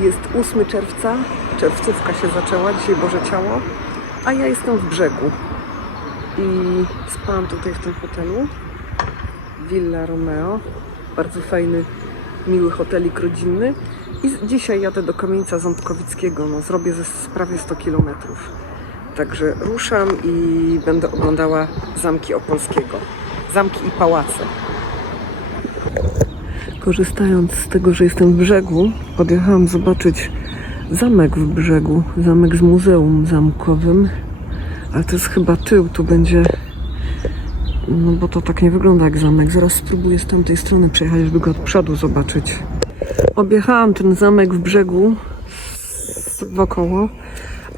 Jest 8 czerwca, czerwcówka się zaczęła, dzisiaj Boże Ciało, a ja jestem w brzegu. I spałam tutaj w tym hotelu. Villa Romeo. Bardzo fajny, miły hotelik rodzinny. I dzisiaj jadę do Kamienica Ząbkowickiego. No, zrobię ze prawie 100 kilometrów. Także ruszam i będę oglądała zamki Opolskiego. Zamki i pałace. Korzystając z tego, że jestem w brzegu, podjechałam zobaczyć zamek w brzegu. Zamek z muzeum zamkowym. Ale to jest chyba tył, tu będzie. No bo to tak nie wygląda jak zamek. Zaraz spróbuję z tamtej strony przejechać, żeby go od przodu zobaczyć. Objechałam ten zamek w brzegu wokoło,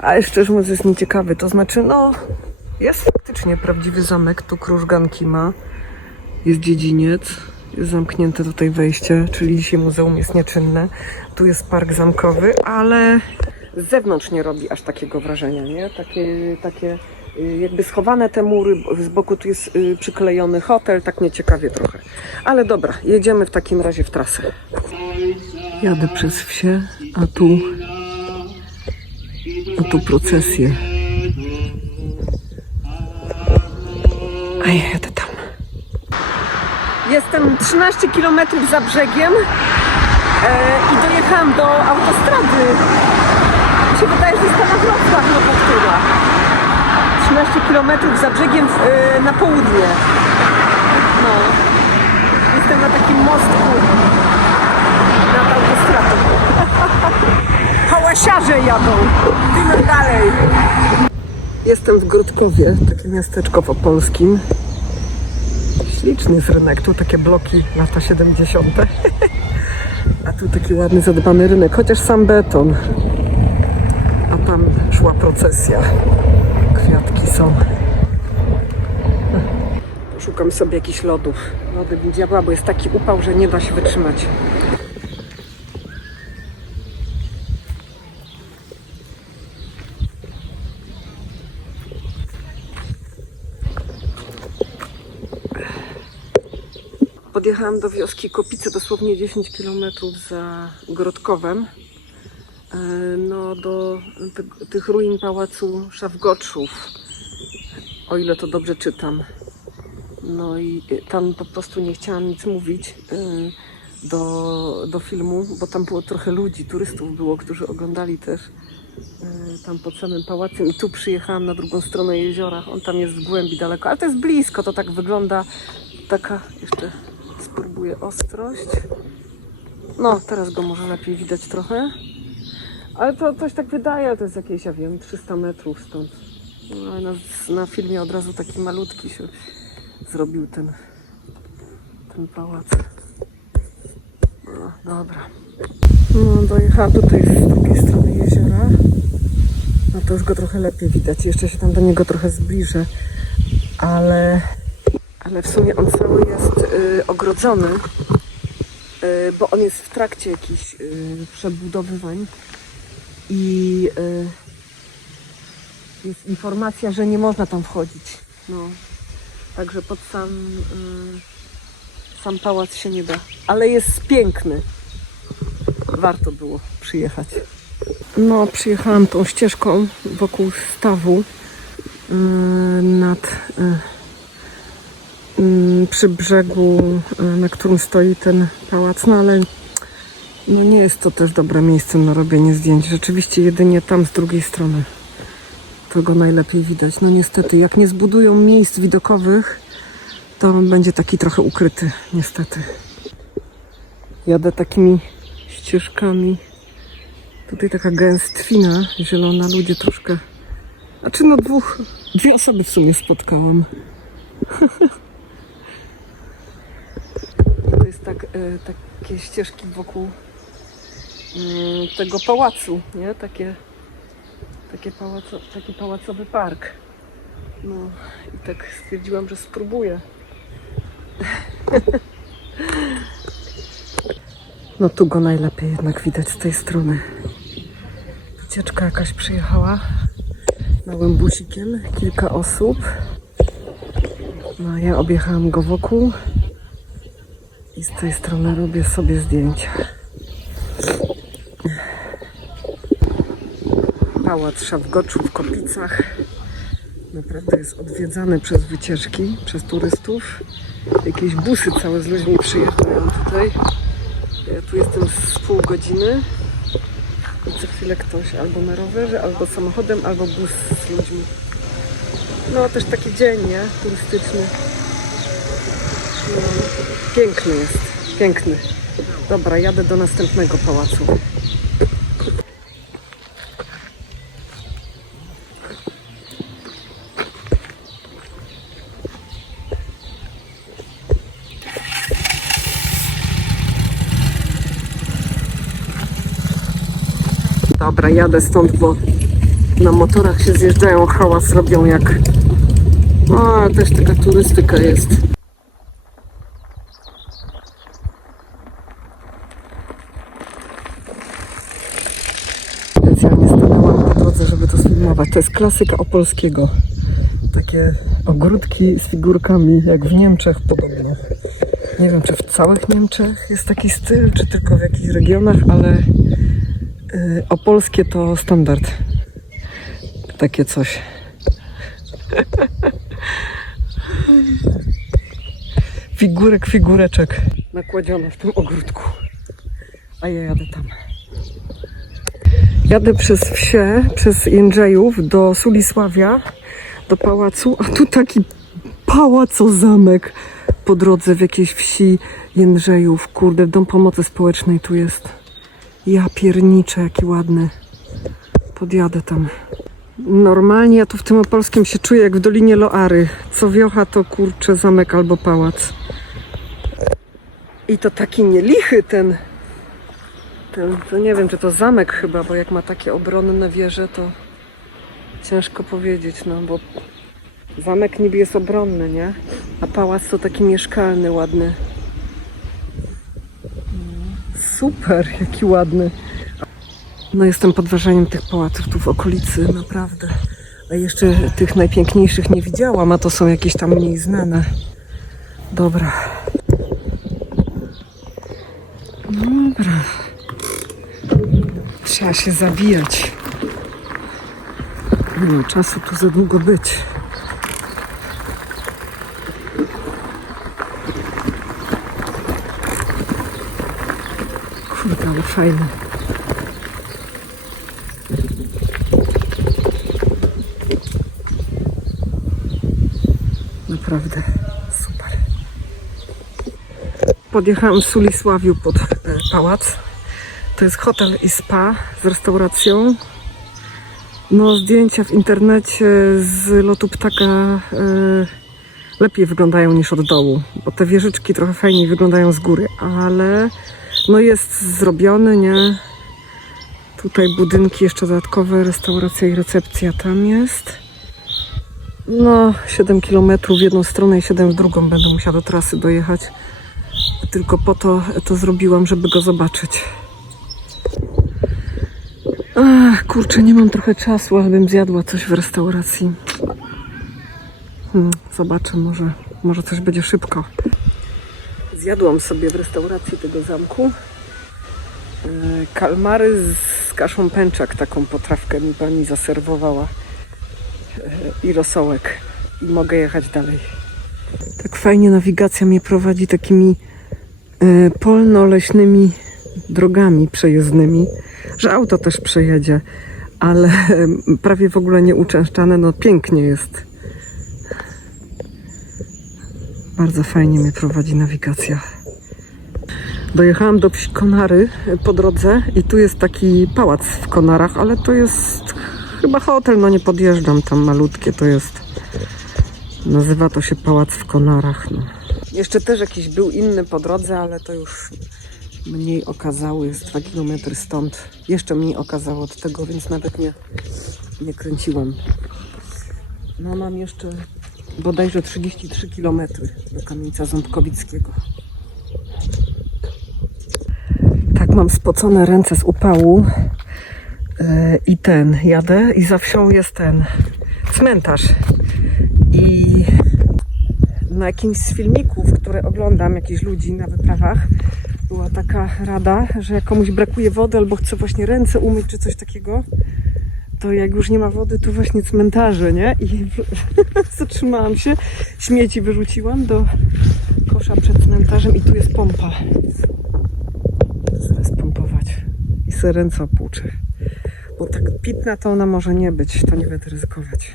ale szczerze mówiąc jest nieciekawy. To znaczy, no, jest faktycznie prawdziwy zamek. Tu krużganki ma. Jest dziedziniec. Zamknięte tutaj wejście, czyli dzisiaj muzeum jest nieczynne. Tu jest park zamkowy, ale z zewnątrz nie robi aż takiego wrażenia, nie? Takie, takie y, jakby schowane te mury, z boku tu jest y, przyklejony hotel, tak nieciekawie trochę. Ale dobra, jedziemy w takim razie w trasę. Jadę przez wsie, a tu, a tu procesje. A ja jadę tam. Jestem 13 km za brzegiem e, i dojechałam do autostrady. Mi się wydaje, że jest to na Wrocław nowa która. 13 km za brzegiem e, na południe. No. Jestem na takim mostku nad autostradą. Hałasiarze jadą. Idziemy dalej. Jestem w Grodkowie, takie miasteczko w Opolskim. Śliczny jest rynek, tu takie bloki lata 70. A tu taki ładny, zadbany rynek, chociaż sam beton. A tam szła procesja. Kwiatki są. Szukam sobie jakichś lodów. Lody bym diabła, bo jest taki upał, że nie da się wytrzymać. Podjechałam do wioski Kopice, dosłownie 10 km za Grodkowem. E, No, do tych ruin pałacu Szafgotrzów, o ile to dobrze czytam. No i tam po prostu nie chciałam nic mówić e, do, do filmu, bo tam było trochę ludzi, turystów było, którzy oglądali też e, tam pod samym pałacem. I tu przyjechałam na drugą stronę jeziora. On tam jest w głębi daleko, ale to jest blisko, to tak wygląda taka jeszcze spróbuję ostrość. No, teraz go może lepiej widać trochę. Ale to coś tak wydaje, to jest jakieś, ja wiem, 300 metrów stąd. No, na, na filmie od razu taki malutki się zrobił ten, ten pałac. No, dobra. No, dojechałam tutaj z drugiej strony jeziora. No to już go trochę lepiej widać. Jeszcze się tam do niego trochę zbliżę. Ale ale w sumie on cały jest y, ogrodzony, y, bo on jest w trakcie jakichś y, przebudowywań i y, jest informacja, że nie można tam wchodzić. No. Także pod sam, y, sam pałac się nie da. Ale jest piękny. Warto było przyjechać. No, przyjechałam tą ścieżką wokół stawu y, nad y, przy brzegu, y, na którym stoi ten pałac, no ale no nie jest to też dobre miejsce na robienie zdjęć. Rzeczywiście jedynie tam z drugiej strony to go najlepiej widać. No niestety, jak nie zbudują miejsc widokowych, to będzie taki trochę ukryty, niestety. Jadę takimi ścieżkami. Tutaj taka gęstwina zielona, ludzie troszkę... Znaczy no dwóch, dwie osoby w sumie spotkałam. To jest tak, e, takie ścieżki wokół mm, tego pałacu, nie? Takie, takie pałaco, taki pałacowy park. No i tak stwierdziłam, że spróbuję. No tu go najlepiej jednak widać z tej strony. Wycieczka jakaś przyjechała małym busikiem, kilka osób. No ja objechałam go wokół i z tej strony robię sobie zdjęcia. pałac Szawgoczu w Kopicach. Naprawdę jest odwiedzany przez wycieczki, przez turystów. Jakieś busy całe z ludźmi przyjeżdżają tutaj. Ja tu jestem z pół godziny. I co chwilę ktoś albo na rowerze, albo samochodem, albo bus z ludźmi. No też taki dzień, nie? Turystyczny. No, piękny jest, piękny. Dobra, jadę do następnego pałacu. Dobra, jadę stąd, bo na motorach się zjeżdżają, hałas robią jak... O, też taka turystyka jest. Specjalnie stanęłam na drodze, żeby to sfilmować. To jest klasyka opolskiego. Takie ogródki z figurkami, jak w Niemczech podobno. Nie wiem, czy w całych Niemczech jest taki styl, czy tylko w jakichś regionach, ale y, opolskie to standard. Takie coś. Figurek, figureczek nakładzione w tym ogródku. A ja jadę tam. Jadę przez wsie, przez Jędrzejów do Sulisławia, do pałacu, a tu taki pałaco-zamek po drodze w jakiejś wsi Jędrzejów. Kurde, dom pomocy społecznej tu jest. Ja pierniczę, jaki ładny. Podjadę tam. Normalnie ja tu w tym opolskim się czuję jak w Dolinie Loary. Co wiocha to kurczę zamek albo pałac. I to taki nielichy ten, to nie wiem czy to zamek chyba, bo jak ma takie obronne wieże to ciężko powiedzieć, no bo zamek niby jest obronny, nie? A pałac to taki mieszkalny, ładny. Super, jaki ładny. No jestem pod wrażeniem tych pałaców tu w okolicy, naprawdę. A jeszcze tych najpiękniejszych nie widziałam, a to są jakieś tam mniej znane. Dobra. Dobra. Trzeba się zawijać. Nie ma czasu tu za długo być. Kurde, ale fajne. Naprawdę super. Podjechałam z Sulisławiu pod e, pałac. To jest hotel i spa z restauracją. No, zdjęcia w internecie z lotu ptaka e, lepiej wyglądają niż od dołu, bo te wieżyczki trochę fajniej wyglądają z góry, ale no jest zrobiony, nie? Tutaj budynki jeszcze dodatkowe, restauracja i recepcja tam jest. No, 7 km w jedną stronę i 7 w drugą będę musiała do trasy dojechać. Tylko po to to zrobiłam, żeby go zobaczyć. Ach, kurczę, nie mam trochę czasu, ale bym zjadła coś w restauracji. Hmm, zobaczę, może, może coś będzie szybko. Zjadłam sobie w restauracji tego zamku e, kalmary z kaszą pęczak. Taką potrawkę mi pani zaserwowała. E, I rosołek. I mogę jechać dalej. Tak fajnie nawigacja mnie prowadzi takimi e, polno-leśnymi drogami przejezdnymi, że auto też przejedzie, ale prawie w ogóle nie uczęszczane. No pięknie jest. Bardzo fajnie mnie prowadzi nawigacja. Dojechałam do wsi Konary po drodze i tu jest taki pałac w Konarach, ale to jest chyba hotel, no nie podjeżdżam tam malutkie to jest. Nazywa to się Pałac w Konarach. No. Jeszcze też jakiś był inny po drodze, ale to już mniej okazało, jest 2 km stąd. Jeszcze mniej okazało od tego, więc nawet nie, nie kręciłam. No mam jeszcze bodajże 33 km do Kamienica Ząbkowickiego. Tak, mam spocone ręce z upału yy, i ten, jadę i za wsią jest ten cmentarz. I na jakimś z filmików, które oglądam, jakichś ludzi na wyprawach, była taka rada, że jak komuś brakuje wody albo chce właśnie ręce umyć czy coś takiego, to jak już nie ma wody, to właśnie cmentarze, nie? I zatrzymałam się, śmieci wyrzuciłam do kosza przed cmentarzem i tu jest pompa. Zaraz pompować. I sobie ręce opłuczę. Bo tak pitna to ona może nie być, to nie będę ryzykować.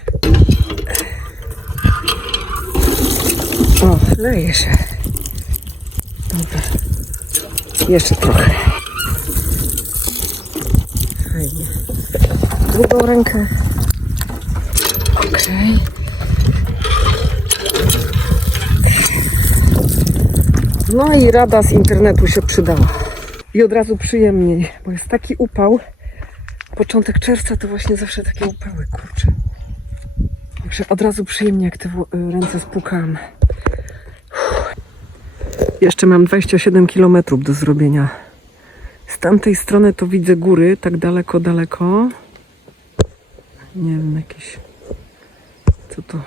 O, leje się. Dobra. Jeszcze trochę. Fajnie. Drugą rękę. Okej. No i rada z internetu się przydała. I od razu przyjemniej, bo jest taki upał. Początek czerwca to właśnie zawsze takie upały, kurczę. Także od razu przyjemnie, jak te ręce spłukałam. Jeszcze mam 27 km do zrobienia. Z tamtej strony to widzę góry, tak daleko, daleko. Nie wiem, jakieś. Co to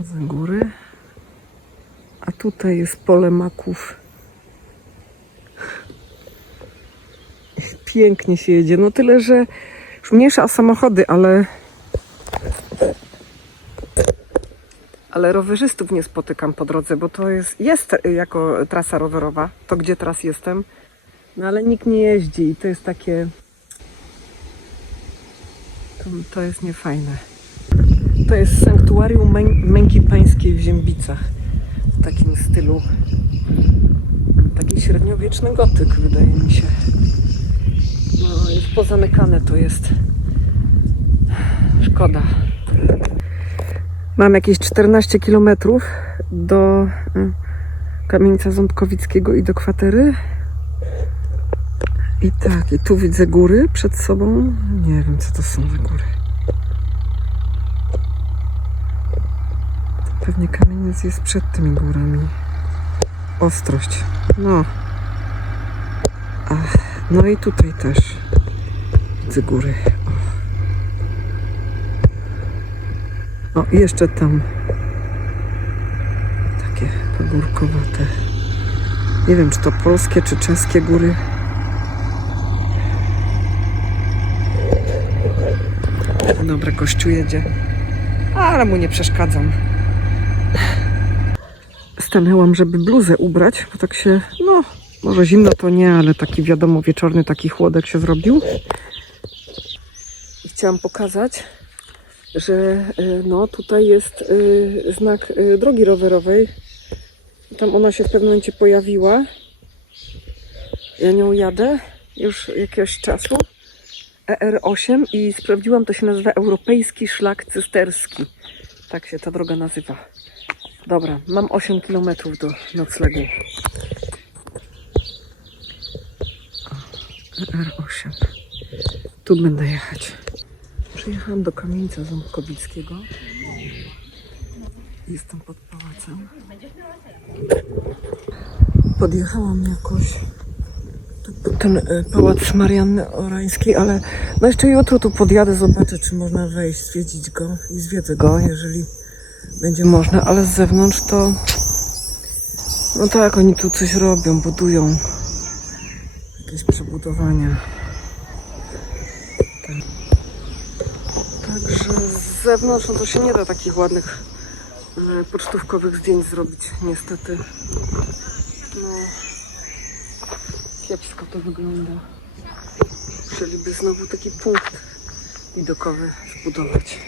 za góry? A tutaj jest pole maków. Pięknie się jedzie. No tyle, że już mniejsza o samochody, ale. Ale rowerzystów nie spotykam po drodze, bo to jest, jest jako trasa rowerowa, to gdzie teraz jestem. No ale nikt nie jeździ i to jest takie. To, to jest niefajne. To jest sanktuarium mę, męki pańskiej w Ziębicach. W takim stylu. Taki średniowieczny gotyk, wydaje mi się. No, jest pozamykane to jest. Szkoda. Mam jakieś 14 km do y, Kamienica Ząbkowickiego i do kwatery. I tak, i tu widzę góry przed sobą. Nie wiem, co to są za góry. Pewnie kamieniec jest przed tymi górami. Ostrość. No. Ach, no i tutaj też widzę góry. O, jeszcze tam takie pagórkowate. Nie wiem, czy to polskie, czy czeskie góry. Dobra, gościu jedzie. Ale mu nie przeszkadzam. Stanęłam, żeby bluzę ubrać, bo tak się, no, może zimno to nie, ale taki wiadomo, wieczorny taki chłodek się zrobił. I chciałam pokazać, że y, no tutaj jest y, znak y, drogi rowerowej. Tam ona się w pewnym momencie pojawiła. Ja nią jadę już jakiegoś czasu. ER8 i sprawdziłam, to się nazywa Europejski Szlak Cysterski. Tak się ta droga nazywa. Dobra, mam 8 km do noclegu. O, ER8. Tu będę jechać. Przyjechałam do kamienica Ząbkowickiego. Jestem pod pałacem. Podjechałam jakoś ten e, pałac Marianny Orańskiej, ale no jeszcze jutro tu podjadę, zobaczę czy można wejść, zwiedzić go i zwiedzę go, jeżeli będzie można, ale z zewnątrz to no tak, oni tu coś robią, budują jakieś przebudowania. Także z zewnątrz no to się nie da takich ładnych e, pocztówkowych zdjęć zrobić, niestety. No, kiepsko to wygląda. Musieliby znowu taki punkt widokowy zbudować.